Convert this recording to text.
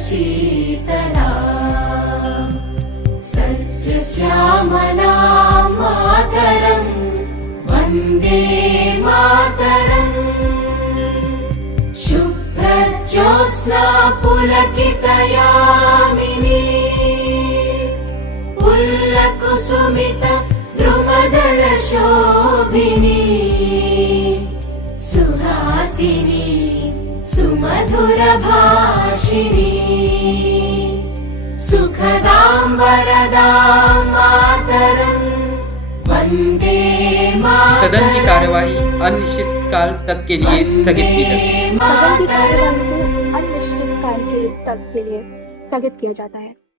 शीतला सस्यश्यामला मातरं वन्दे मातरम् शुभ्रज्योत्स्ना पुलकितयामिनी पुल्लकुसुमित द्रुमदलशोभिनी सुहासिनी सुमधुरभाषिणी सुखदां वरदां मातरं वन्दे मातरम्। सदन की कार्यवाही अनिश्चित काल तक के लिए स्थगित की जाती है। सदन की कार्यवाही को अनिश्चित काल तक के लिए स्थगित किया जाता है।